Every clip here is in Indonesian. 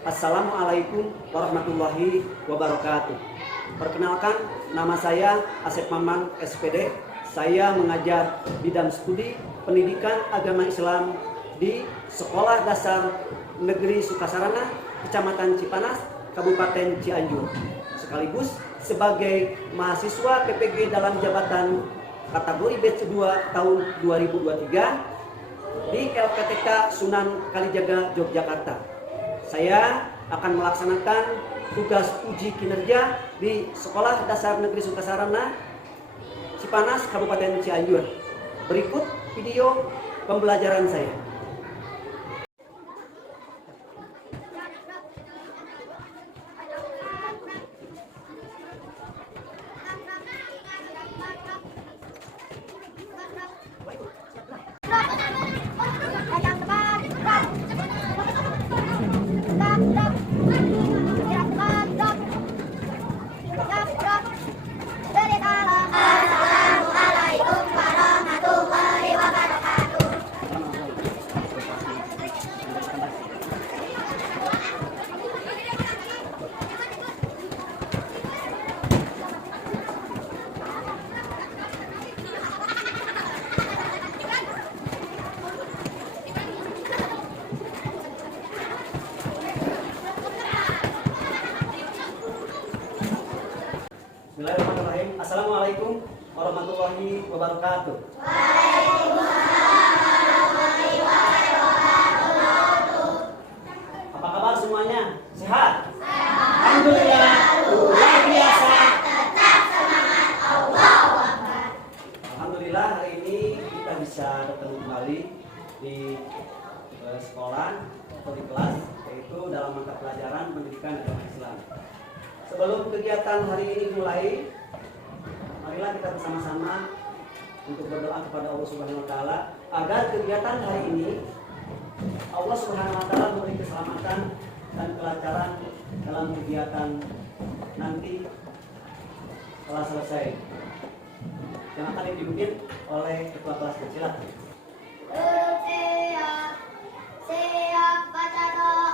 Assalamualaikum warahmatullahi wabarakatuh. Perkenalkan, nama saya Asep Maman SPD. Saya mengajar bidang studi pendidikan agama Islam di Sekolah Dasar Negeri Sukasarana, Kecamatan Cipanas, Kabupaten Cianjur. Sekaligus sebagai mahasiswa PPG dalam jabatan kategori batch 2 tahun 2023 di LKTK Sunan Kalijaga, Yogyakarta. Saya akan melaksanakan tugas uji kinerja di Sekolah Dasar Negeri Sukasarana, Cipanas, Kabupaten Cianjur. Berikut video pembelajaran saya. Bismillahirrahmanirrahim. Assalamualaikum warahmatullahi wabarakatuh. Apa kabar semuanya? Sehat? Alhamdulillah, luar biasa. Tetap semangat, Allahu Akbar. Alhamdulillah, hari ini kita bisa bertemu kembali di sekolah atau di kelas, yaitu dalam mata pelajaran pendidikan agama Islam. Sebelum kegiatan hari ini dimulai, marilah kita bersama-sama untuk berdoa kepada Allah Subhanahu wa taala agar kegiatan hari ini Allah Subhanahu wa taala memberi keselamatan dan kelancaran dalam kegiatan nanti setelah selesai. Yang akan dipimpin oleh ketua kelas. Silakan. Siap baca doa.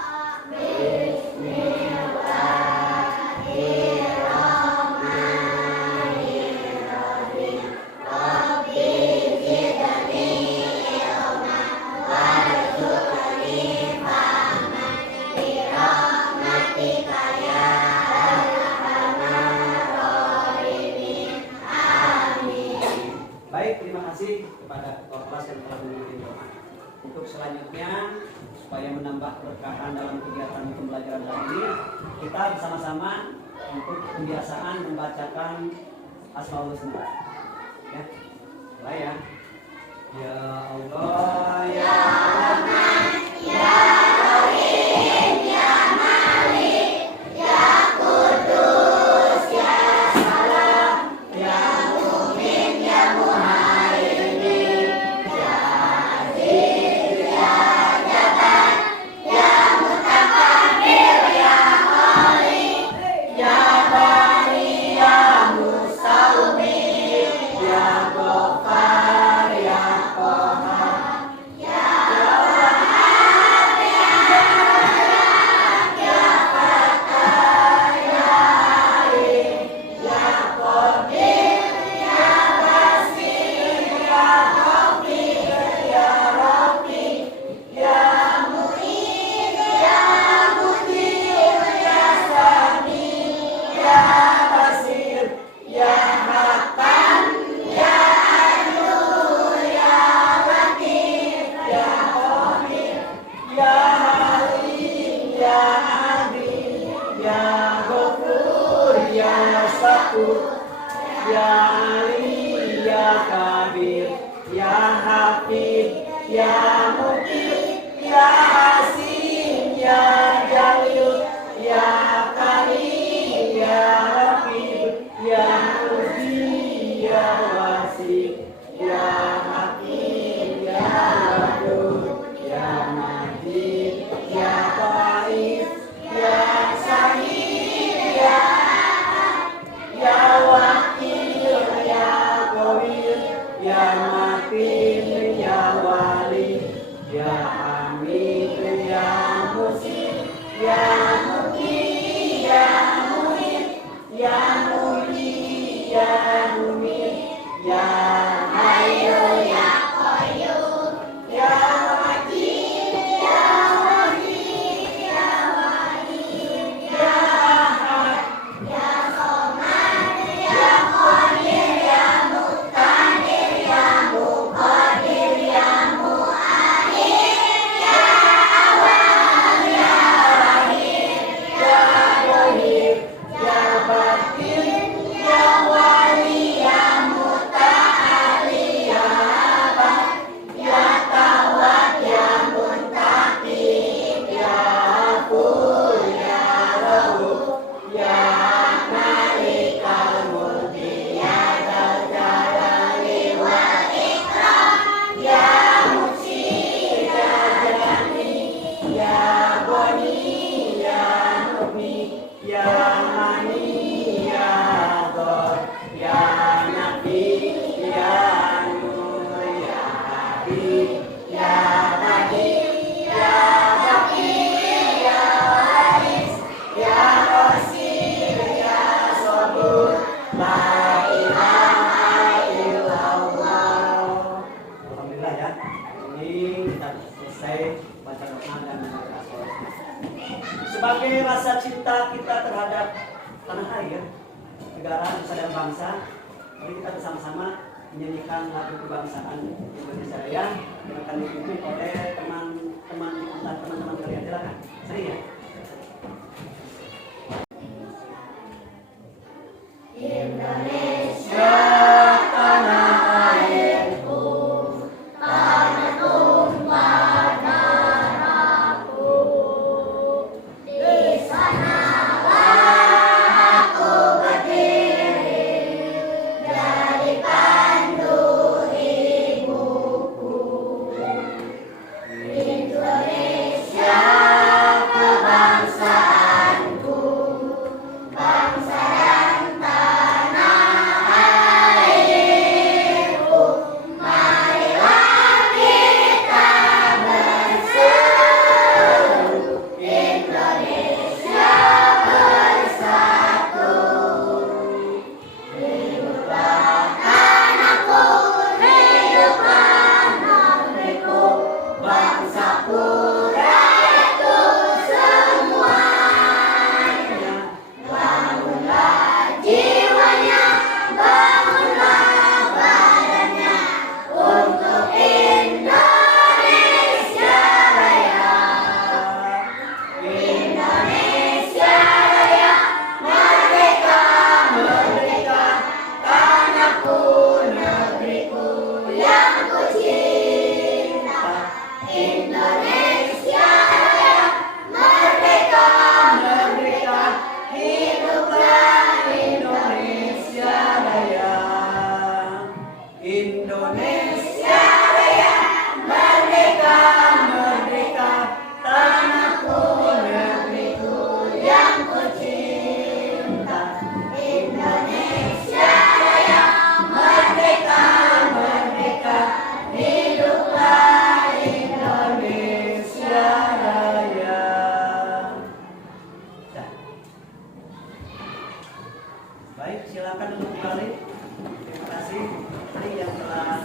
Bismillah. Kepada ketua kelas yang telah memimpin doa. Untuk selanjutnya, supaya menambah keberkahan dalam kegiatan pembelajaran hari ini, kita bersama-sama untuk kebiasaan membacakan Asmaul Husna. Ya, mulai ya. Ya Allah, ya Rahman, ya Rahim, ya Malik, ya Qudus, ya Salam, ya Mu'min, ya Muhaimin, ya Aziz, ya Jabbar, ya Mutakabbir, ya Khaliq, ya Bari, ya Mustawbir, ya Ghaffar, ya Qahhar, ya Wahhab, ya Razzaq, ya Fattah, ya Alim, ya Qadir, ya Basir, ya Ghafir, ya Rafi, ya Mu'in, ya Mudir, ya Sami, ya Basir, ya Hakam, ya Adul, ya Latif, ya Khabir, ya Halim, ya Adil, ya Ghafur, ya Shakur, ya Ali, ya Kabir, ya Hafid, ya Muqit, ya Hasim, ya Jalil, ya Karim, ya Raqib, ya Muzi, ya Wasi, ya Hakim, ya Wadud, ya Majid, ya Qaif, ya Sahih, ya Ahad, ya Wakil, ya Qawir, ya Matin, ya Wali, ya Hamid, ya Musid, ya ya muni ya muni ya hayu ya qayyum ya majid ya wahid ya wahid ya ahad ya somad ya qadir ya muqtadir ya muqadir ya mu'ahid ya awal ya akhir ya wahid ya batin ya wali ya muta'ali ya abad ya tawad ya muntaqib ya afur ya rauf ya malikal mulki ya dzal jalali wal ikram ya muhsin ya jami ya boni ya mubni ya mani ya dhor ya nabi ya nur ya habib ya hadi ya baqi ya waris ya qasir ya sabur la ilaha illallah. Alhamdulillah ya, ini kita selesai baca doa dan membaca sholat. Sebagai rasa cinta kita terhadap tanah air, negara, nusa dan bangsa, mari kita bersama-sama menyanyikan lagu kebangsaan Indonesia Raya yang akan dipimpin oleh teman-teman kalian. Silakan, sering ya. Indonesia tanah airku, tanah tumpah darahku, di sanalah aku berdiri, jadi pandu ibuku. Indonesia kebangsaanku, bangsa dan tanah airku, marilah kita berseru, Indonesia bersatu. Hiduplah tanahku, hiduplah negeriku, bangsaku, rakyatku semuanya. Bangunlah jiwanya, bangunlah badannya, untuk Indonesia Raya. Indonesia Raya, merdeka, merdeka, tanahku, negeriku yang ku cinta. Indonesia Raya, merdeka, merdeka, hiduplah Indonesia Raya. Indonesia Raya, merdeka, merdeka, tanahku, negeriku yang ku cinta. Indonesia Raya, merdeka, merdeka, hiduplah Indonesia Raya. Dah. Baik, silakan duduk kembali. Terima kasih hari yang telah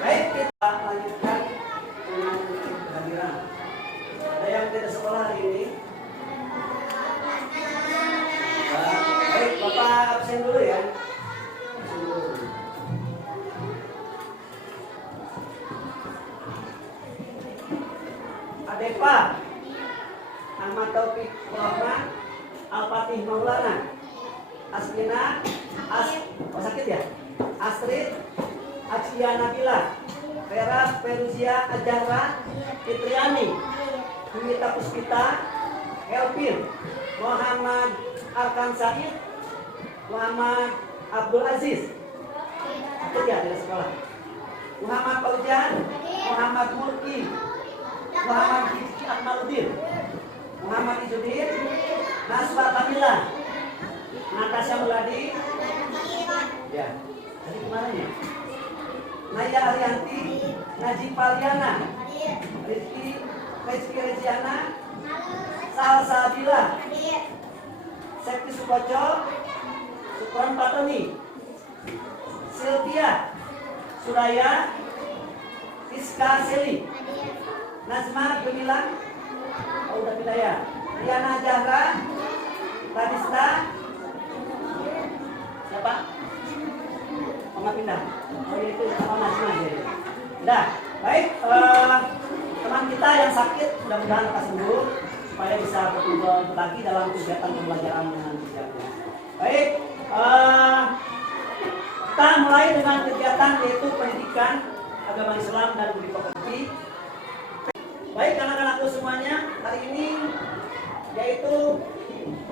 baik, kita lanjutkan dengan kehadiran. Ada yang tidak sekolah hari ini? Baik, Bapak absen dulu ya. Absen dulu. Adepa Ahmad Taufik Rahman Al-Fatih Maulana Asmina sakit ya? Astrid Acia Nabila Vera Feruzia Ajara Fitriani Wita Puspita Elvin Muhammad Arkan Said Muhammad Abdul Aziz. Sakit ya dari sekolah? Muhammad Paujan Muhammad Mulki Muhammad Rizki Akmaluddin Muhammad Izudin Naswa Kamila Natasha Muladi ya tadi kemana ya? Naya Arianti Najib Paliana Rizki Reziana Salsabila, Hadir. Sekti Sukoco, Sukron Patoni, Sylvia, Suraya, Iska Seli, Hadir. Nazma Gemilang, oh udah pindah ya. Riana Jahra, Radista, siapa? Oh nggak pindah. Oh itu sama Nazma aja. Udah, baik. Teman kita yang sakit mudah-mudahan lekas sembuh supaya bisa berkumpul lagi dalam kegiatan pembelajaran dengan bijaknya. Baik, kita mulai dengan kegiatan yaitu pendidikan agama Islam dan budi pekerti. Baik anak-anakku semuanya, hari ini yaitu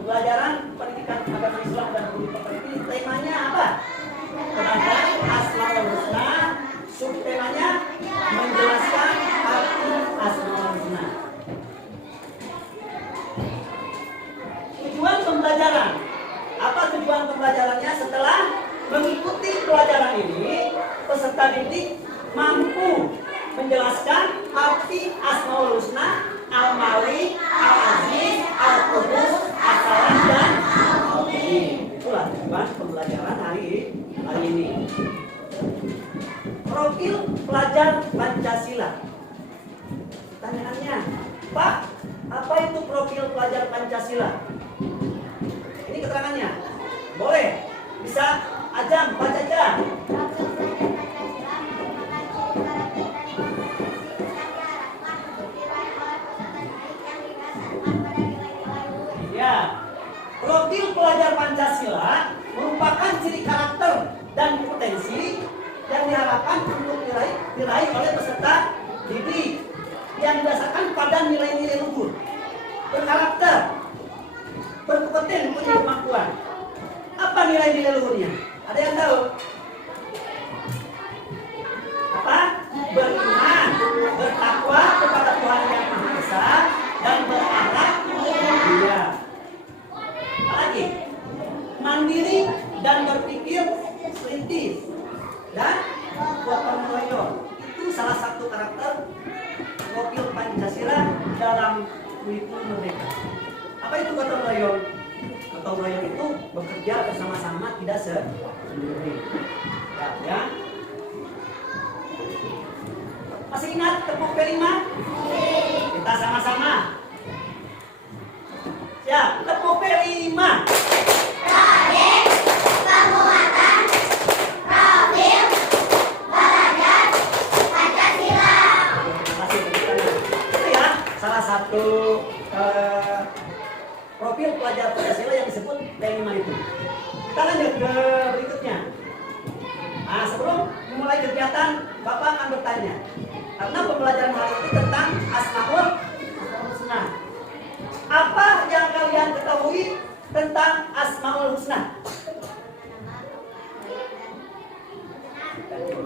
pembelajaran pendidikan agama Islam dan budi pekerti. Temanya apa? Tentang Asmaul Husna. Subtemanya menjelaskan arti Asmaul Husna. Tujuan pembelajaran. Apa tujuan pembelajarannya? Setelah mengikuti pelajaran ini, peserta didik mampu menjelaskan arti Asmaul Husna, Al-Malik, Al-Aziz, Al-Qudus, As-Salam, dan Al-Mu'min. Itulah tujuan pembelajaran hari ini. Profil pelajar Pancasila. Pertanyaannya, Pak, apa itu profil pelajar Pancasila? Ini keterangannya. Boleh? Bisa Ajam baca aja. Ya, profil pelajar Pancasila merupakan ciri karakter dan potensi yang diharapkan untuk diraih oleh peserta didik yang didasarkan pada nilai-nilai luhur, berkarakter, berkompeten, punya kemampuan. Apa nilai-nilai luhurnya? Ada yang tahu? Apa? Beriman, bertakwa kepada Tuhan Yang Maha Esa, dan berakhlak mulia. Apa lagi? Mandiri dan berpikir kritis dan gotong royong. Itu salah satu karakter profil Pancasila dalam kurikulum Merdeka. Apa itu gotong royong? Gotong royong itu bekerja bersama-sama, tidak sendiri. Ya. Masih ingat tepuk P5? Kita sama-sama. Siap, tepuk P5. Satu profil pelajar Pancasila yang disebut P5 itu. Kita lanjut ke berikutnya. Nah, sebelum memulai kegiatan, Bapak akan bertanya. Karena pembelajaran hari ini tentang Asmaul Husna. Apa yang kalian ketahui tentang Asmaul Husna?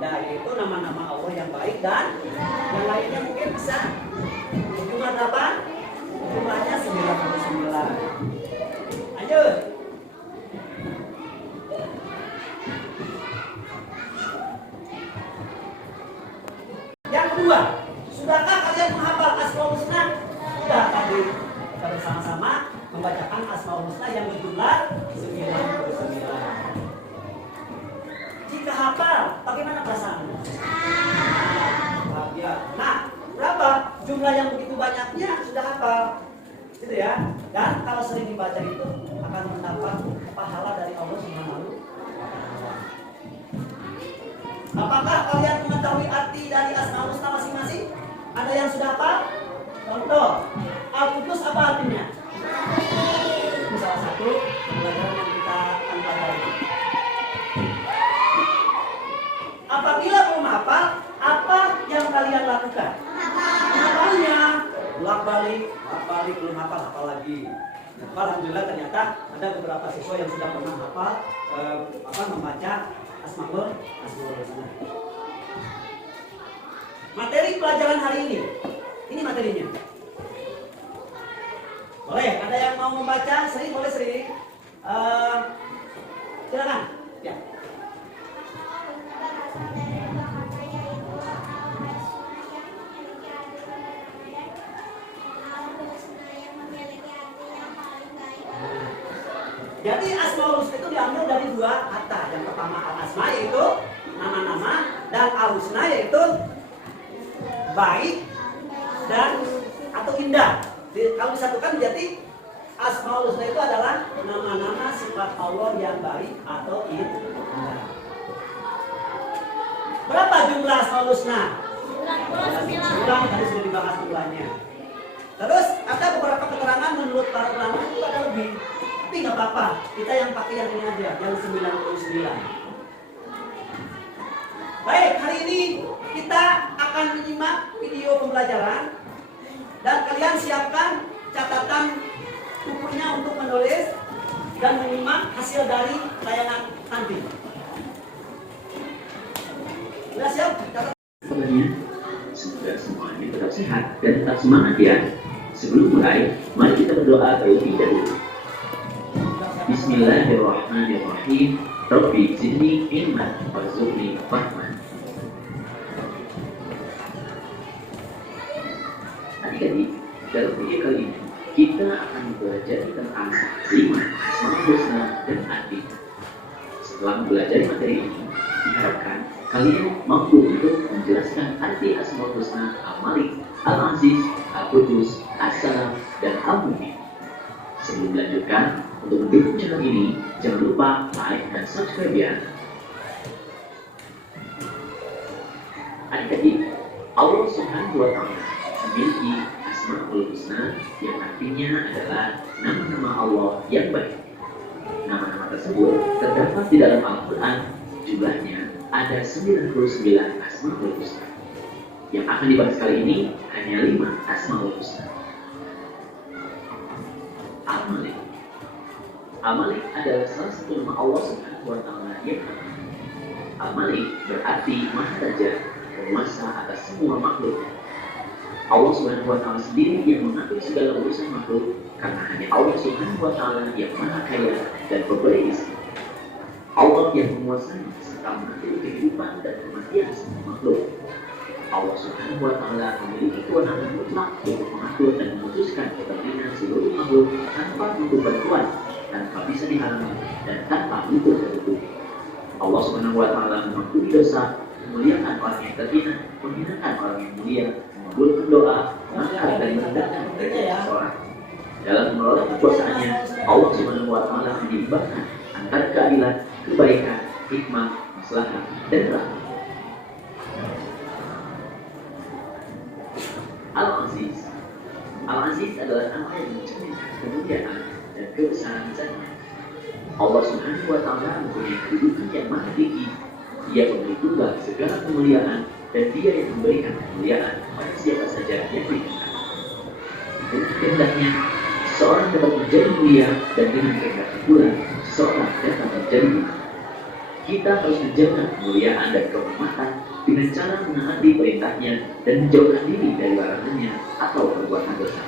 Nah, itu nama-nama Allah yang baik dan yang lainnya mungkin bisa. Jumlah berapa? Jumlahnya 99. Lanjut. Yang kedua, sudahkah kalian menghafal Asmaul Husna? Sudah, tadi kita bersama-sama membacakan Asmaul Husna yang berjumlah 99. Jika hafal, bagaimana perasaanmu? Bahagia. Nah, berapa jumlah yang begitu banyaknya sudah hafal, gitu ya. Dan kalau sering dibaca itu akan mendapat pahala dari Allah Subhanahu wa Ta'ala. Apakah kalian mengetahui arti dari Asmaul Husna masing-masing? Ada yang sudah hafal? Contoh, Al-Qudus apa artinya? Itu salah satu pelajaran yang kita akan pelajari. Apabila belum hafal, apa yang kalian lakukan? Hafalnya, bolak-balik, belum hafal lagi. Alhamdulillah ternyata ada beberapa siswa yang sudah pernah hafal membaca Asmaul Husna. Materi pelajaran hari ini materinya. Boleh, ada yang mau membaca? Sering, boleh sering. Silakan. Ya. Jadi Asmaul Husna itu diambil dari dua kata. Yang pertama al-asma yaitu nama-nama, dan al-husna yaitu baik dan atau indah. Kalau disatukan menjadi Asmaul Husna itu adalah nama-nama sifat Allah yang baik atau indah. Berapa jumlah Asmaul Husna? 9. Tadi sudah dibahas jumlahnya. Terus ada beberapa keterangan menurut para ulama itu ada lebih. Tapi nggak apa-apa, kita yang pakai yang ini aja, yang 99. Baik, hari ini kita akan menyimak video pembelajaran dan kalian siapkan catatan bukunya untuk menulis dan menyimak hasil dari tayangan nanti. Sudah siap? Semoga semuanya tetap sehat dan tetap semangat ya. Sebelum mulai, mari kita berdoa terlebih dahulu. Bismillahirrahmanirrahim. Rabbi zidni ilman warzuqni fahman. Adik-adik, dalam video kali ini kita akan belajar tentang 5 Asmaul Husna dan artinya. Setelah mempelajari materi ini, diharapkan kalian mampu untuk menjelaskan arti Asmaul Husna Al-Malik, Al-Aziz, Al-Qudus, As-Salam, dan Al-Mu'min. Sebelum melanjutkan, untuk mendukung channel ini, jangan lupa like dan subscribe ya. Adik-adik, Allah Subhanahu wa Ta'ala memiliki Asmaul Husna yang artinya adalah nama-nama Allah yang baik. Nama-nama tersebut terdapat di dalam Al-Quran. Jumlahnya ada 99 Asmaul Husna. Yang akan dibahas kali ini hanya 5 Asmaul Husna. Al-Malik. Al-Malik adalah salah satu nama Allah Subhanahu wa Ta'ala yang pertama. Al-Malik berarti Maha Raja, penguasa atas semua makhluk. Allah Subhanahu wa Ta'ala sendiri yang mengatur segala urusan makhluk, karena hanya Allah Subhanahu wa Ta'ala yang Maha Kaya dan pemberi rezeki. Allah yang menguasai serta mengatur kehidupan dan kematian semua makhluk. Allah Subhanahu wa Ta'ala memiliki kewenangan mutlak untuk mengatur dan memutuskan kepentingan seluruh makhluk tanpa butuh bantuan, tanpa bisa dihalangi, dan tanpa butuh tertutupi. Allah Subhanahu wa Ta'ala mengampuni dosa, memuliakan orang yang terhina, menghinakan orang yang mulia, mengabulkan doa, mengangkat dan merendahkan derajat seseorang. Dalam mengelola kekuasaannya, Allah Subhanahu wa Ta'ala menyeimbangkan antara keadilan, kebaikan, hikmah, maslahat, dan rahmat. Al-Aziz. Al-Aziz adalah nama yang mencerminkan kemuliaan dan kebesaran Zat-Nya. Allah Subhanahu wa Ta'ala mempunyai kedudukan yang maha tinggi. Dia memberi tunggal segala kemuliaan dan Dia yang memberikan kemuliaan pada siapa saja yang diinginkan. Dengan kehendaknya, seseorang dapat menjadi mulia, dan dengan kehendaknya pula, seseorang dapat menjadi mulia. Kita harus menjaga kemuliaan dan kehormatan dengan cara menaati perintahnya dan menjauhkan diri dari larangannya atau perbuatan dosa.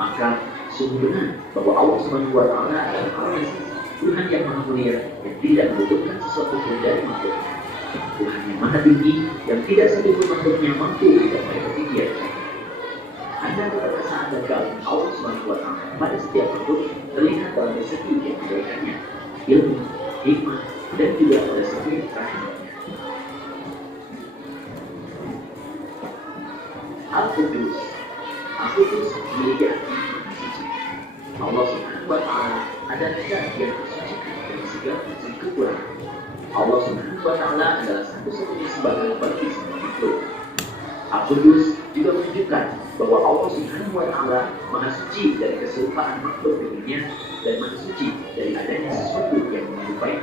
Maka sungguh benar bahwa Allah Subhanahu wa Ta'ala adalah Al-Aziz, Tuhan yang maha mulia yang tidak membutuhkan sesuatu pun dari makhluknya. Tuhan yang maha tinggi yang tidak satu pun makhluknya mampu mencapai ketinggiannya. Ada keperkasaan dan keagungan Allah Subhanahu wa Ta'ala pada setiap makhluk terlihat dalam rezeki yang diberikannya, ilmu, hikmah, dan juga pada setiap rahmatnya. Al-Qudus. Al-Qudus memiliki arti maha suci. Allah Subhanahu wa Ta'ala adalah Zat yang disucikan dari segala macam kekurangan. Allah Subhanahu wa Ta'ala adalah satu-satunya sembahan bagi semua makhluk. Al-Qudus juga menunjukkan bahwa Allah Subhanahu wa Ta'ala maha suci dari keserupaan makhluk di dunia dan maha suci dari adanya sesuatu yang menyerupai.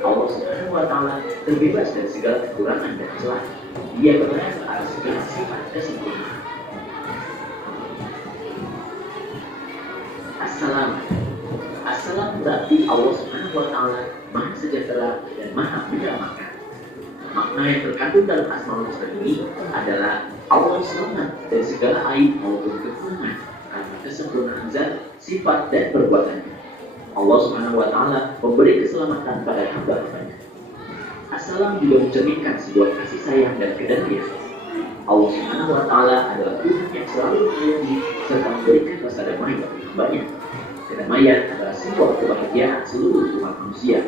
Allah Subhanahu wa Ta'ala terbebas dari segala kekurangan dan celah. Dia berada atas segala sifat kesempurnaan. As-Salam. As-Salam berarti Allah Subhanahu wa Ta'ala maha sejahtera dan maha menyelamatkan. Makna yang terkandung dalam Asmaul Husna ini adalah Allah selamat dari segala aib maupun kekurangan karena kesempurnaan zat, sifat, dan perbuatannya. Allah Subhanahu wa Ta'ala memberi keselamatan pada hamba-hambanya. As-Salam juga mencerminkan sebuah kasih sayang dan kedamaian. Allah Subhanahu wa Ta'ala adalah Tuhan yang selalu mengayomi serta memberikan rasa damai bagi hambanya. Kedamaian adalah simbol kebahagiaan seluruh umat manusia.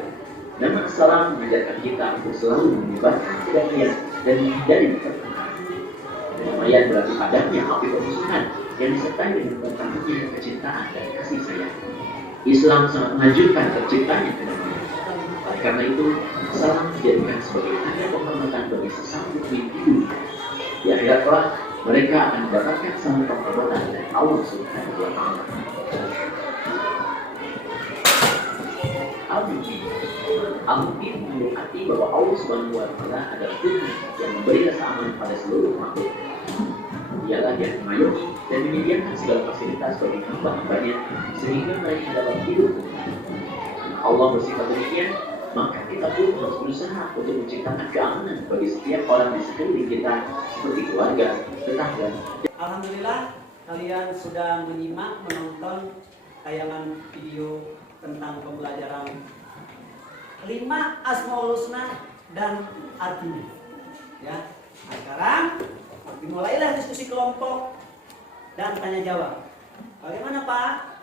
Nama As-Salam mengajarkan kita untuk selalu menyebarkan kedamaian dan menghindari pertengkaran. Kedamaian berarti padamnya api permusuhan yang disertai dengan bertambahnya kecintaan dan kasih sayang. Islam sangat menganjurkan terciptanya kedamaian. Oleh karena itu, salam dijadikan sebagai tanda penghormatan bagi sesama mukmin di dunia. Di akhirat kelak, mereka akan mendapatkan salam penghormatan dari Allah Subhanahu wa Ta'ala. Al-Mu'min mengatakan bahwa Allah Subhanahu wa Ta'ala adalah Tuhan yang memberi rasa aman pada seluruh makhluk. Dialah yang mengayomi dan menyediakan segala fasilitas bagi hamba-hambanya sehingga mereka dapat hidup. Karena Allah bersifat demikian, maka kita pun harus berusaha untuk menciptakan keamanan bagi setiap orang di sekeliling kita seperti keluarga, tetangga. Alhamdulillah kalian sudah menonton tayangan video tentang pembelajaran 5 Asmaul Husna dan artinya. Ya, sekarang dimulailah diskusi kelompok dan tanya jawab. Bagaimana Pak?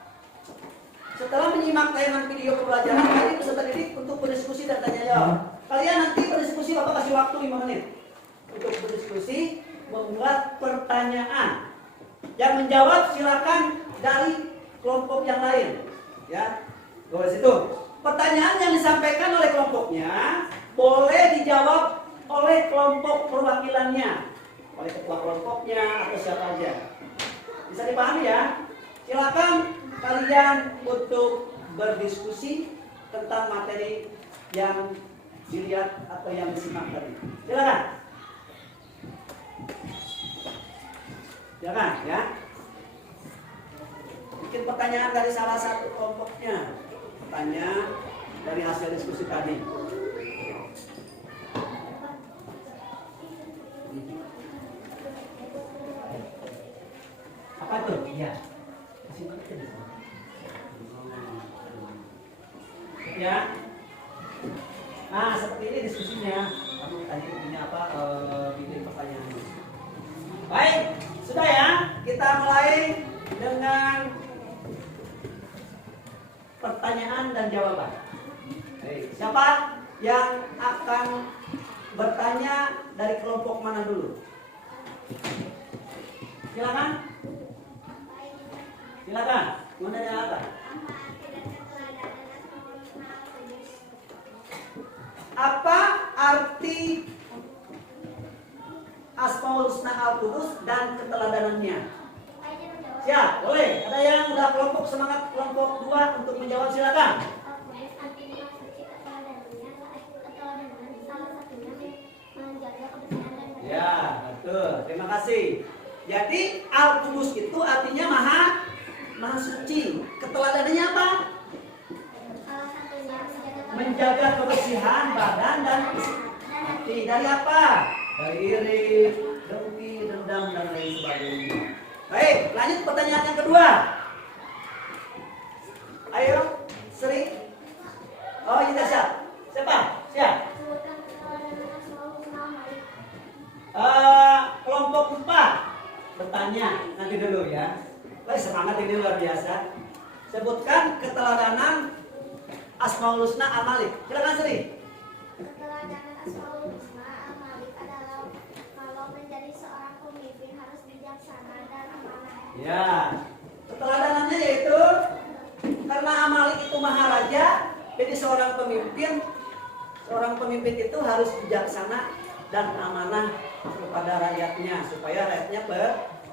Setelah menyimak tayangan video pembelajaran, kalian peserta didik untuk berdiskusi dan tanya jawab. Kalian nanti berdiskusi, Bapak kasih waktu 5 menit untuk berdiskusi, membuat pertanyaan. Yang menjawab silakan dari kelompok yang lain. Ya, dari situ. Pertanyaan yang disampaikan oleh kelompoknya boleh dijawab oleh kelompok perwakilannya, oleh ketua kelompoknya atau siapa aja. Bisa dipahami ya? Silakan kalian untuk berdiskusi tentang materi yang dilihat atau yang disimak tadi. Silakan. Silakan ya. Bikin pertanyaan dari salah satu kelompoknya. Pertanyaan dari hasil diskusi tadi. Apa itu? Iya. Ya. Nah, seperti ini diskusinya. Kamu tadi punya apa? Bikin pertanyaan. Baik, sudah ya. Kita mulai dengan pertanyaan dan jawaban. Siapa yang akan bertanya dari kelompok mana dulu? Silakan. Silakan. Mana yang akan? Apa arti Asmaul Husna Al-Qudus dan keteladanannya? Siap, boleh. Ada yang udah kelompok semangat kelompok 2 untuk menjawab, silakan. Ya, betul. Terima kasih. Jadi Al-Qudus itu artinya maha suci. Keteladanannya apa? Menjaga kebersihan badan dan hati. Dari apa? Dari iri, dengki, dendam dan lain sebagainya. Baik, lanjut pertanyaan yang kedua. Ayo, Sri. Oh, kita siap. Siapa? Siap. Kelompok 4 bertanya nanti dulu ya. Baik, semangat ini luar biasa. Sebutkan keteladanan Asmaul Husna Al-Malik. Silakan Sri. Keteladanan Asmaul Husna Al-Malik adalah kalau menjadi seorang pemimpin harus bijaksana dan amanah. Ya, keteladanannya yaitu karena Al-Malik itu maharaja, jadi seorang pemimpin itu harus bijaksana dan amanah kepada rakyatnya supaya rakyatnya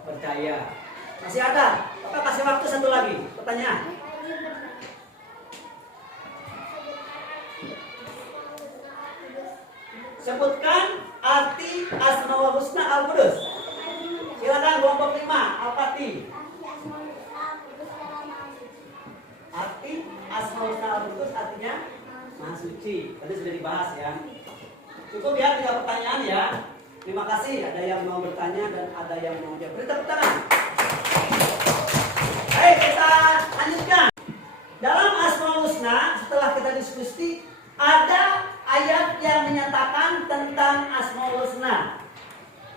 percaya. Masih ada? Bapak kasih waktu satu lagi pertanyaan. Sebutkan arti Asmaul Husna Al-Qudus. Silakan kelompok 5, Al-Fatih. Arti Asmaul Husna Al-Qudus artinya Maha Suci. Tadi sudah dibahas ya. Cukup ya 3 pertanyaan ya. Terima kasih. Ada yang mau bertanya dan ada yang mau jawab. Beri tepuk tangan. Baik, kita lanjutkan. Dalam Asmaul Husna setelah kita diskusi ada ayat yang menyatakan tentang Asmaul Husna.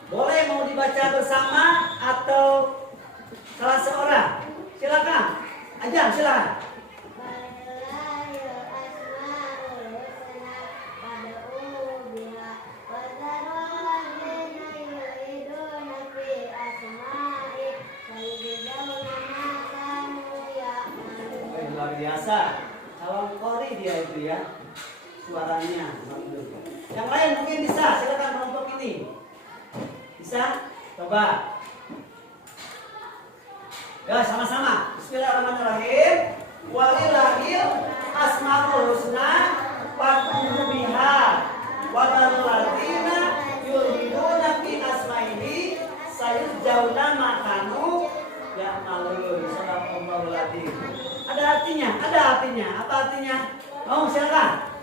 Boleh mau dibaca bersama atau salah seorang? Silakan. Ajang, silakan. luar biasa. Calon kori dia itu ya. Suaranya bagus. Yang lain mungkin bisa, silakan kelompok ini. Bisa? Coba. Ya, sama-sama. Bismillahirrahmanirrahim. Walillahil asmaul husna fad'uhu biha wa dzarul ladzina yulhiduna fi asmaihi sayujzauna ma kanu ya'malun. Sadaqallahul adzim. Ada artinya? Ada artinya. Apa artinya? Oh, silakan.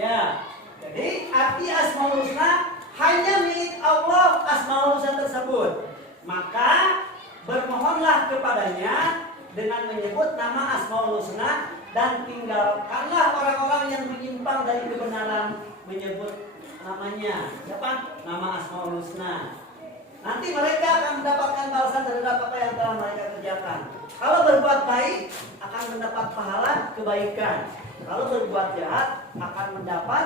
Ya, jadi arti Asmaul Husna hanya milik Allah Asmaul Husna tersebut. Maka bermohonlah kepadanya dengan menyebut nama Asmaul Husna dan tinggalkanlah orang-orang yang menyimpang dari kebenaran menyebut namanya. Siapa? Nama Asmaul Husna. Nanti mereka akan mendapatkan balasan terhadap apa yang telah mereka kerjakan. Kalau berbuat baik akan mendapat pahala kebaikan. Kalau berbuat jahat akan mendapat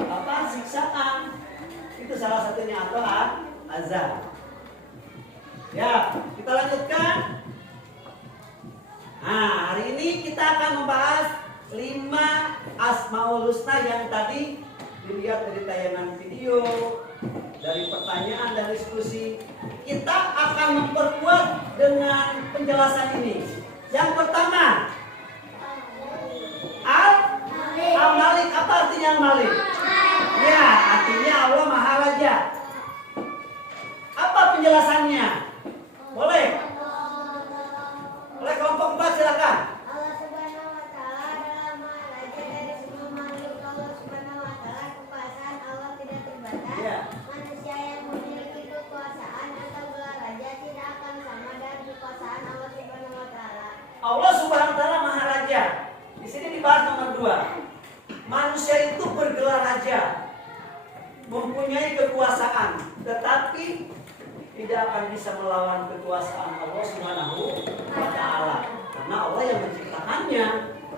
apa? Siksaan. Itu salah satunya atau azab. Ya, kita lanjutkan. Nah, hari ini kita akan membahas 5 Asmaul Husna yang tadi dilihat dari tayangan video, dari pertanyaan dan diskusi. Kita akan memperkuat dengan penjelasan ini. Yang pertama, Al-Malik. Apa artinya Al-Malik? Ya, artinya Allah Maha Raja. Apa penjelasannya? Boleh? Oleh kelompok 4 silakan. Allah Subhanahu wa taala adalah Maha Raja dari semua makhluk. Allah Subhanahu wa taala kekuasaan Allah tidak terbatas. Ya. Manusia yang memiliki kekuasaan atau gelar raja tidak akan sama dengan kekuasaan Allah Subhanahu wa taala. Allah Subhanahu wa taala Maha Raja. Di sini dibahas nomor 2. Manusia itu bergelar raja, mempunyai kekuasaan, tetapi tidak akan bisa melawan kekuasaan Allah Subhanahu wa taala. Karena Allah yang menciptakannya.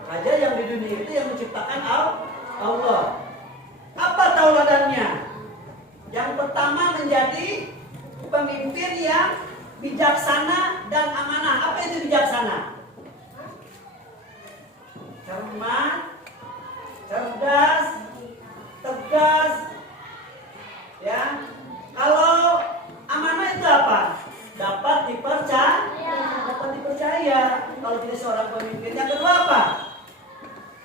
Raja yang di dunia itu yang menciptakan Allah. Apa tauladannya? Yang pertama menjadi pemimpin yang bijaksana dan amanah. Apa itu bijaksana? Cermat, cerdas, tegas, ya. Kalau amanah itu apa? Dapat dipercaya. Kalau jadi seorang pemimpin. Yang kedua apa?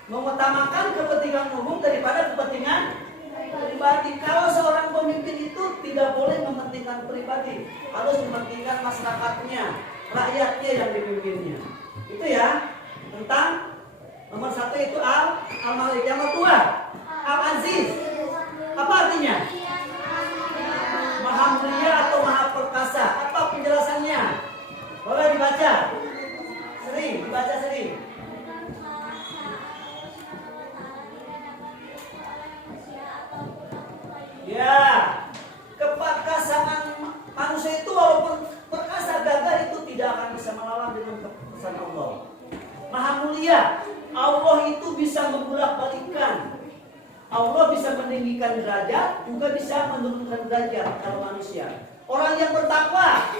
Mengutamakan kepentingan umum daripada kepentingan pribadi. Kalau seorang pemimpin itu tidak boleh mementingkan pribadi, harus mementingkan masyarakatnya, rakyatnya yang dipimpinnya. Itu ya tentang nomor 1 itu Al-Malik. Yang kedua Al-Aziz. Apa artinya? Maha mulia atau maha perkasa. Apa penjelasannya? Boleh dibaca? Dibaca sering. Ya, keperkasaan manusia itu walaupun perkasa gagah itu tidak akan bisa melawan dengan keputusan Allah. Maha mulia, Allah itu bisa membulak-balikan. Allah bisa meninggikan derajat, juga bisa menurunkan derajat kalau manusia. Orang yang bertakwa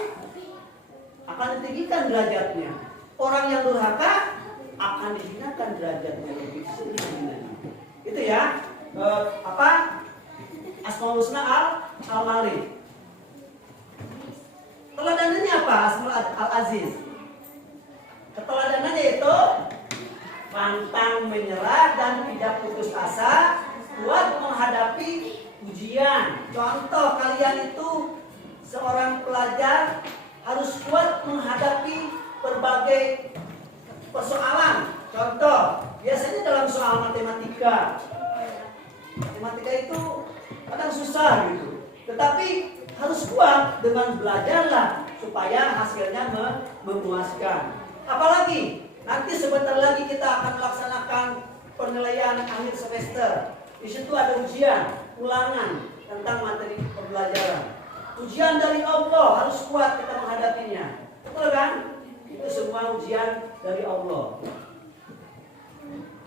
akan ditinggikan derajatnya. Orang yang durhaka akan dihinakan derajatnya lebih tinggi. Itu ya. Asmaul Husna Al-Malik. Teladanannya apa? Asmaul Al-Aziz. Keteladanannya itu pantang menyerah dan tidak putus asa, kuat menghadapi ujian. Contoh, kalian itu seorang pelajar harus kuat menghadapi berbagai persoalan. Contoh, biasanya dalam soal matematika itu kadang susah gitu. Tetapi harus kuat dengan belajarlah supaya hasilnya memuaskan. Apalagi nanti sebentar lagi kita akan melaksanakan penilaian akhir semester. Di situ ada ujian, ulangan. tentang materi pembelajaran. Ujian dari Allah harus kuat kita menghadapinya. Betul kan? Itu semua ujian dari Allah.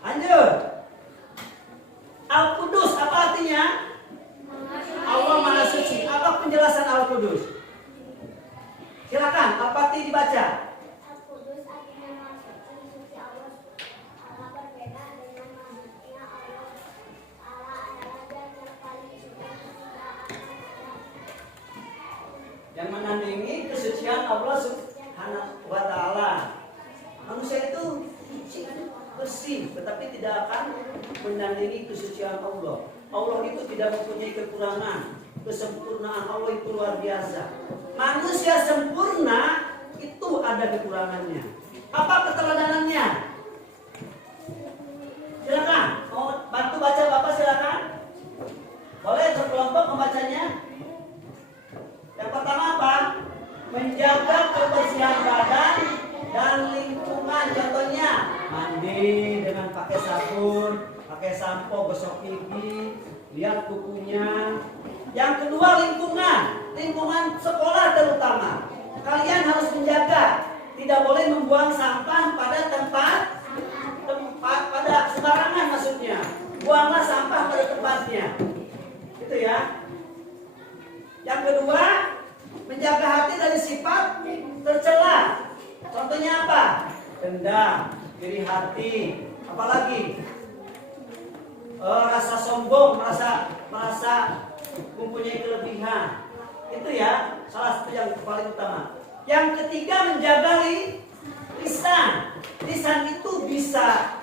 Lanjut. Al-Qudus apa artinya? Allah Maha Suci. Apa penjelasan Al-Qudus? Silakan, Al-Fatih dibaca. Al-Qudus artinya Maha Suci, suci Allah. Allah berbeda dengan makhluknya. Allah adalah Zat yang paling suci, tidak akan ada Yang menandingi kesucian Allah Subhanahu wa Ta'ala. Manusia itu suci, bersih, tetapi tidak akan menandingi kesucian Allah. Allah itu tidak mempunyai kekurangan. Kesempurnaan Allah itu luar biasa. Manusia sempurna itu ada kekurangannya. Apa keteladanannya? Silakan. Mau bantu baca Bapak silakan. Boleh berkelompok membacanya. Yang pertama apa? Menjaga kebersihan badan dan lingkungan. Contohnya mandi dengan pakai sabun, pakai sampo, gosok gigi, lihat kukunya. Yang kedua lingkungan sekolah terutama. Kalian harus menjaga, tidak boleh membuang sampah pada tempat pada sembarangan maksudnya. Buanglah sampah pada tempatnya. Gitu ya. Yang kedua, menjaga hati dari sifat tercela. Contohnya apa? Dendam, iri hati, apalagi rasa sombong, merasa mempunyai kelebihan. Itu ya salah satu yang paling utama. Yang ketiga, menjaga lisan. Lisan itu bisa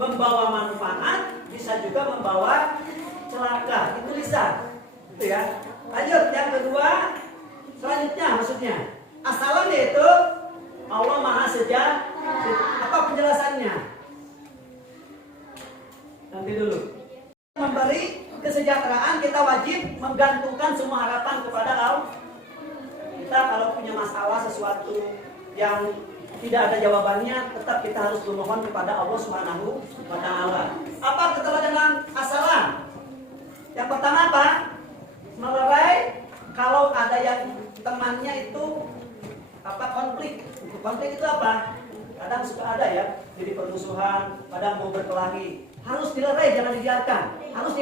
membawa manfaat, bisa juga membawa celaka. Itu lisan. Itu ya. Lanjut, yang kedua, selanjutnya maksudnya as-salam yaitu Allah Maha Sejahtera. Apa penjelasannya? Nanti dulu. Memberi kesejahteraan, kita wajib menggantungkan semua harapan kepada Allah. Kita kalau punya masalah sesuatu yang tidak ada jawabannya, tetap kita harus memohon kepada Allah Subhanahu wa Ta'ala. Apa keteladanan as-salam? Yang pertama apa? Melerai kalau ada yang temannya itu konflik. Konflik itu apa? Kadang suka ada ya, jadi permusuhan, kadang mau berkelahi. Harus dilerai, jangan dibiarkan. Harus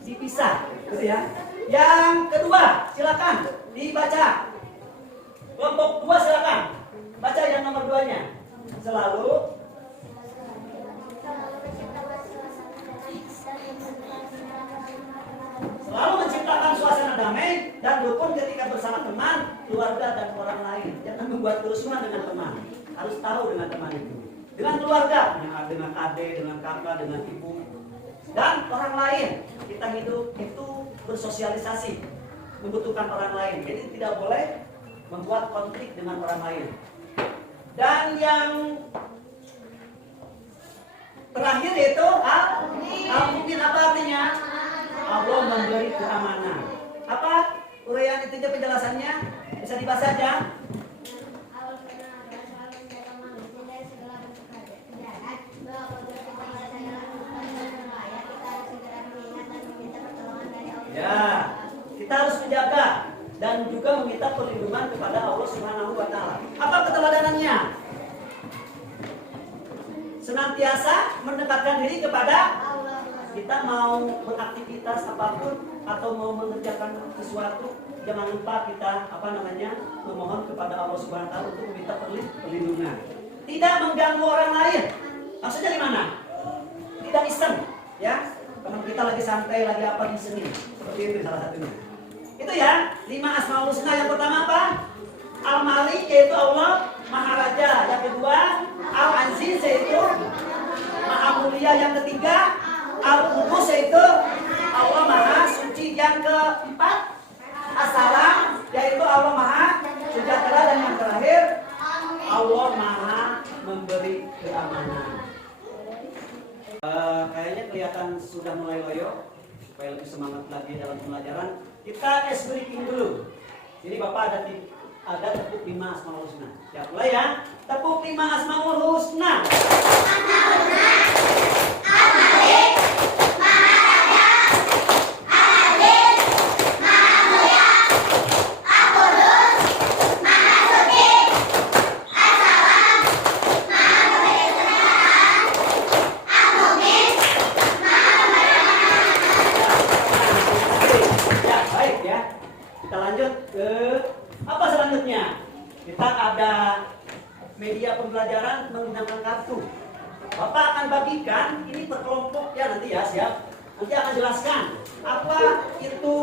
dipisah, gitu ya. Yang kedua, silakan dibaca. Kelompok 2 silakan. Baca yang nomor 2-nya. Selalu menciptakan suasana damai dan rukun ketika bersama teman, keluarga dan orang lain. Jangan membuat kerusuhan dengan teman. Harus tahu dengan teman itu. Dengan keluarga, dengan adik, dengan kakak, dengan ibu, dan orang lain. Kita hidup itu bersosialisasi, membutuhkan orang lain. Jadi tidak boleh membuat konflik dengan orang lain. Dan yang terakhir yaitu al-mu'min. Apa artinya? Allah memberi keamanan. Apa uraian itu penjelasannya? Bisa dibaca aja. Ya, kita harus menjaga dan juga meminta perlindungan kepada Allah Subhanahu wa Ta'ala. Apa keteladanannya? Senantiasa mendekatkan diri kepada Allah. Kita mau beraktivitas apapun atau mau mengerjakan sesuatu, jangan lupa kita memohon kepada Allah Subhanahu wa Ta'ala untuk meminta perlindungan. Tidak mengganggu orang lain. Maksudnya gimana? Tidak iseng, ya. Kalau kita lagi santai, lagi apa di sini, seperti itu salah satunya. Itu ya, 5 Asmaul Husna. Yang pertama apa? Al-Malik yaitu Allah Maha Raja. Yang kedua, Al-Aziz yaitu Maha Mulia. Yang ketiga, Al-Qudus yaitu Allah Maha Suci. Yang keempat, As-Salam yaitu Allah Maha Sejahtera. Dan yang terakhir, Allah Maha Memberi Keamanan. Kayaknya kelihatan sudah mulai loyo. Supaya lebih semangat lagi dalam pembelajaran, kita ice breaking dulu. Jadi Bapak ada tepuk 5 Asmaul Husna. Siap mulai ya. Tepuk 5 Asmaul Husna. Al-Malik, Al-Malik, Maha Raja, membagikan ini per kelompok ya nanti ya, siap. Nanti akan jelaskan apa itu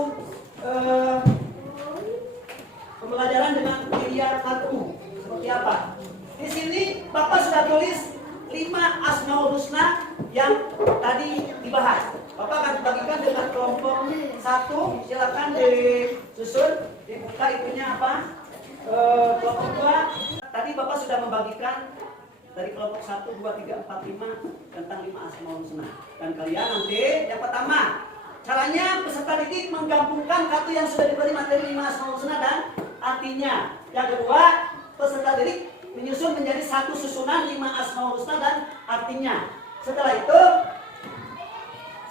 pembelajaran dengan media kartu seperti apa. Di sini Bapak sudah tulis 5 Asmaul Husna yang tadi dibahas. Bapak akan bagikan dengan kelompok 1. Silakan disusun, dibuka itunya apa. Kelompok 2 tadi Bapak sudah membagikan dari kelompok 1, 2, 3, 4, 5 tentang 5 Asmaul Husna. Dan kalian nanti yang pertama, caranya peserta didik menggabungkan kartu yang sudah diberi materi 5 Asmaul Husna dan artinya. Yang kedua, peserta didik menyusun menjadi satu susunan 5 Asmaul Husna dan artinya. Setelah itu,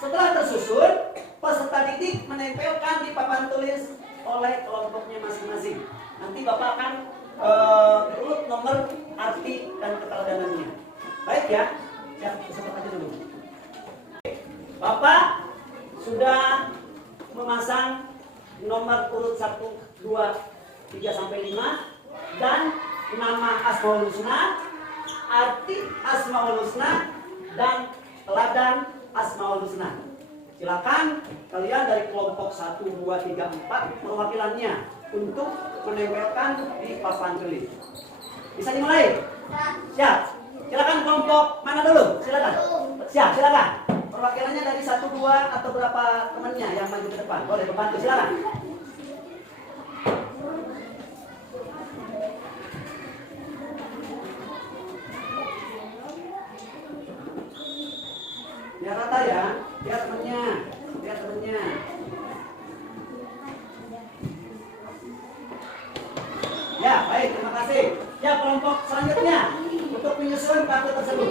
setelah tersusun, peserta didik menempelkan di papan tulis oleh kelompoknya masing-masing. Nanti Bapak akan urut nomor, arti, dan keteladanannya. Baik ya, cepat aja dulu. Bapak sudah memasang nomor urut 1, 2, 3 sampai 5 dan nama Asmaul Husna, arti Asmaul Husna, dan teladan Asmaul Husna. Silakan kalian dari kelompok 1, 2, 3, 4 perwakilannya untuk menempelkan di papan tulis. Bisa dimulai? Siap. Silakan kelompok mana dulu? Silakan. Siap, silakan. Perwakilannya dari 1, 2 atau berapa temannya yang maju ke depan? Boleh membantu, silakan. Biar rata ya, biar temennya, biar temennya. Ya, baik, terima kasih. Ya, kelompok selanjutnya untuk menyusun kartu tersebut.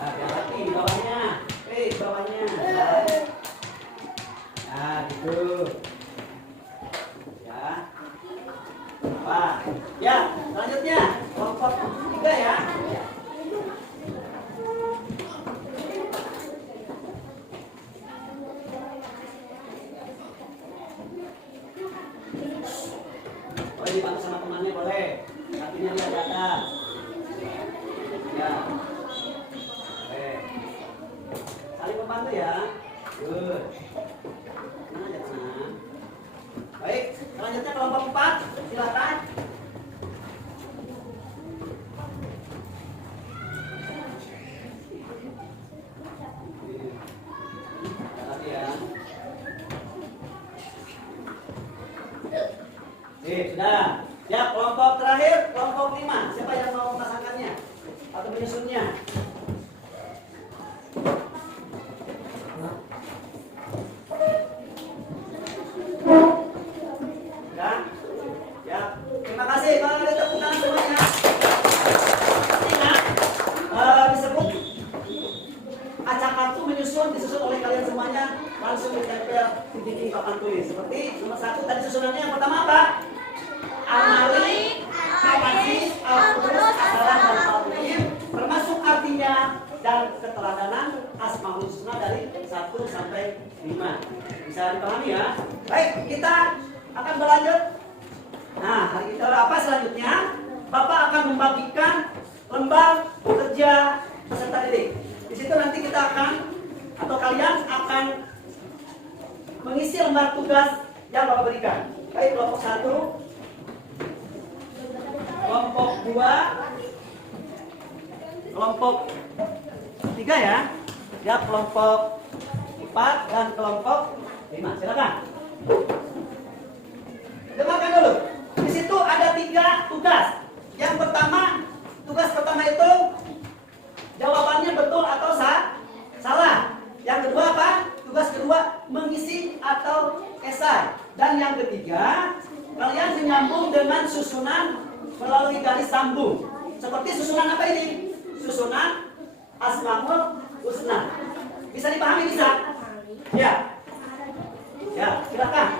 Nah, hati-hati bawahnya. Bawahnya. Nah, gitu. Ya. Apa? Ya, selanjutnya kelompok 3 ya. Boleh dibantu sama temannya, boleh. Kakinya lihat di atas. Ya. Oke. Saling membantu ya. Good. Mana aja sana. Baik, selanjutnya kelompok 4, silakan. Sudah. Ya, kelompok terakhir, kelompok 5. Siapa yang mau memasangkannya atau menyusunnya? Ya. Ya. Terima kasih. Kalau ada tepuk tangan semuanya. Ingat, disebut acak kartu disusun oleh kalian semuanya, langsung ditempel di dinding papan tulis. Seperti nomor 1 tadi susunannya yang pertama apa? Al-Malik, Al-Aziz, Al-Qudus, As-Salam, dan Al-Muhim, termasuk artinya dan keteladanan Asmaul Husna dari 1 sampai 5. Bisa dipahami ya? Baik, kita akan berlanjut. Nah, hari kita apa selanjutnya? Bapak akan membagikan lembar kerja peserta didik. Di situ nanti kita akan atau kalian akan mengisi lembar tugas yang Bapak berikan. Baik, kelompok 1, kelompok 2, kelompok 3 ya. Ya, kelompok 4 dan kelompok 5. Silakan. Dengarkan dulu. Di situ ada 3 tugas. Yang pertama, tugas pertama itu jawabannya betul atau salah. Yang kedua apa? Tugas kedua mengisi atau esai. Dan yang ketiga, kalian menyambung dengan susunan melalui garis sambung. Seperti susunan apa ini? Susunan Asmaul Husna. Bisa dipahami, bisa? Ya. Ya, silakan.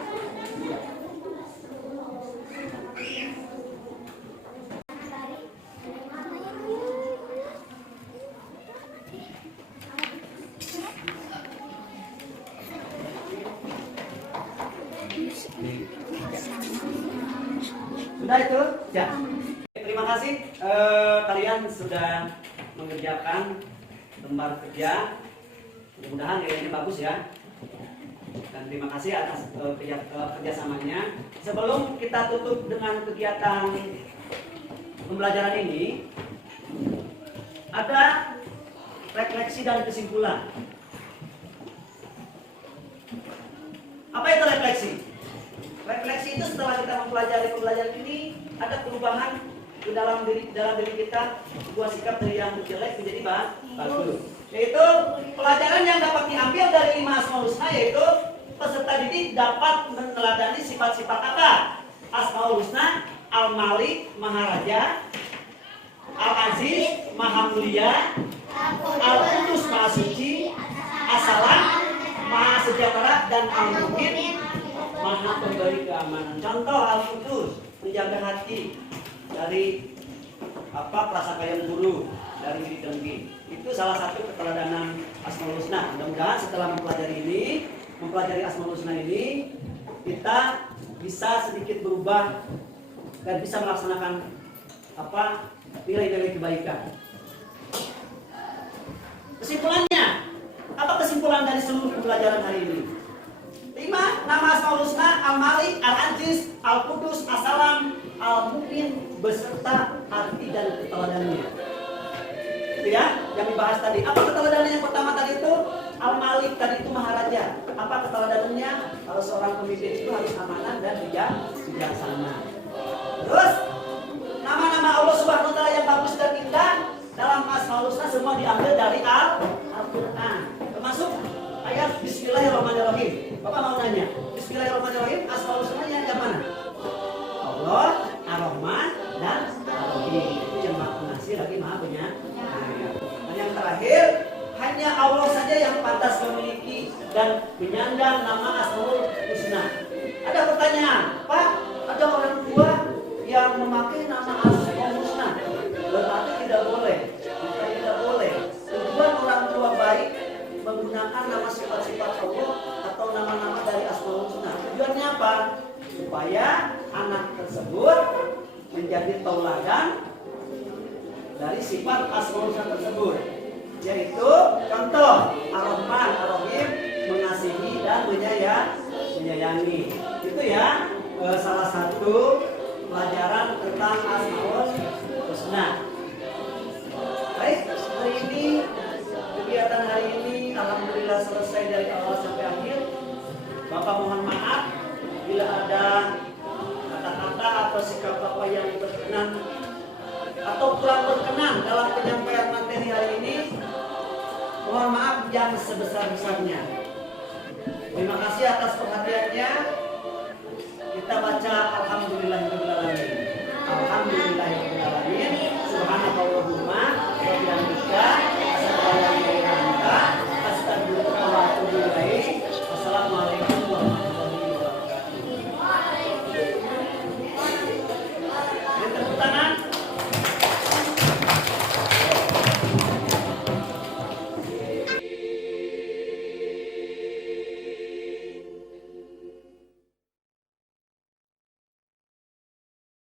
Sudah itu? Ya. Terima kasih. kalian sudah mengerjakan lembar kerja. Mudah-mudahan nilainya bagus ya. Dan terima kasih atas kerjasamanya. Sebelum kita tutup dengan kegiatan pembelajaran ini, ada refleksi dan kesimpulan. Apa itu refleksi? Refleksi itu setelah kita mempelajari pembelajaran ini, ada perubahan di dalam diri kita, sebuah sikap dari yang jelek menjadi bagus. Yaitu pelajaran yang dapat diambil dari 5 Asmaul Husna, yaitu peserta didik dapat meneladani sifat-sifat apa? Asmaul Husna: Al-Malik, Maharaja; Al-Aziz, Maha Mulia; Al-Qudus, Maha Suci; As-Salam, Maha Sejahtera; dan Al-Mu'min, Maha Pemberi Keamanan. Contoh Al-Qudus, menjaga hati dari prasangka yang buruk, dari iri dengki. Itu salah satu keteladanan Asmaul Husna. Mudah-mudahan setelah mempelajari Asmaul Husna ini, kita bisa sedikit berubah dan bisa melaksanakan nilai-nilai kebaikan. Kesimpulannya, apa kesimpulan dari seluruh pembelajaran hari ini? 5 nama Asmaul Husna: Al-Malik, Al-Aziz, Al-Qudus, As-Salam, Al-Mu'min, beserta arti dan keteladanannya. Itu ya, yang dibahas tadi. Apa keteladanannya yang pertama tadi itu? Al-Malik tadi itu Maharaja. Apa keteladanannya? Kalau seorang pemimpin itu harus amanah dan bijaksana. Terus, nama-nama Allah Subhanahu wa Ta'ala yang bagus dan indah dalam Asmaul Husna semua diambil dari Al-Quran. Termasuk ayat Bismillahirrahmanirrahim. Bapak mau nanya, Bismillahirrahmanirrahim, Asmaul Husna-nya yang mana? Allah, Ar-Rahman, dan Ar-Rahim. Itu yang Maha Pengasih lagi Maha Penyayang. Dan yang terakhir, hanya Allah saja yang pantas memiliki dan menyandang nama Asmaul Husna. Ada pertanyaan, Pak, ada orang tua yang memakai nama Asmaul Husna, berarti tidak boleh? Bukan tidak boleh. Tujuan orang tua baik menggunakan nama sifat-sifat Allah atau nama-nama dari Asmaul Husna. Tujuannya apa? Supaya anak tersebut menjadi tauladan dari sifat Asmaul Husna tersebut, yaitu contoh Ar-Rahman, Ar-Rahim, mengasihi dan menyayangi. Itu ya salah satu pelajaran tentang Asmaul Husna. Baik, hari ini kegiatan hari ini alhamdulillah selesai dari awal sampai akhir. Bapak mohon maaf bila ada kata-kata atau sikap Bapak yang berkenan atau kurang berkenan dalam penyampaian materi hari ini. Mohon maaf yang sebesar-besarnya. Terima kasih atas perhatiannya. Kita baca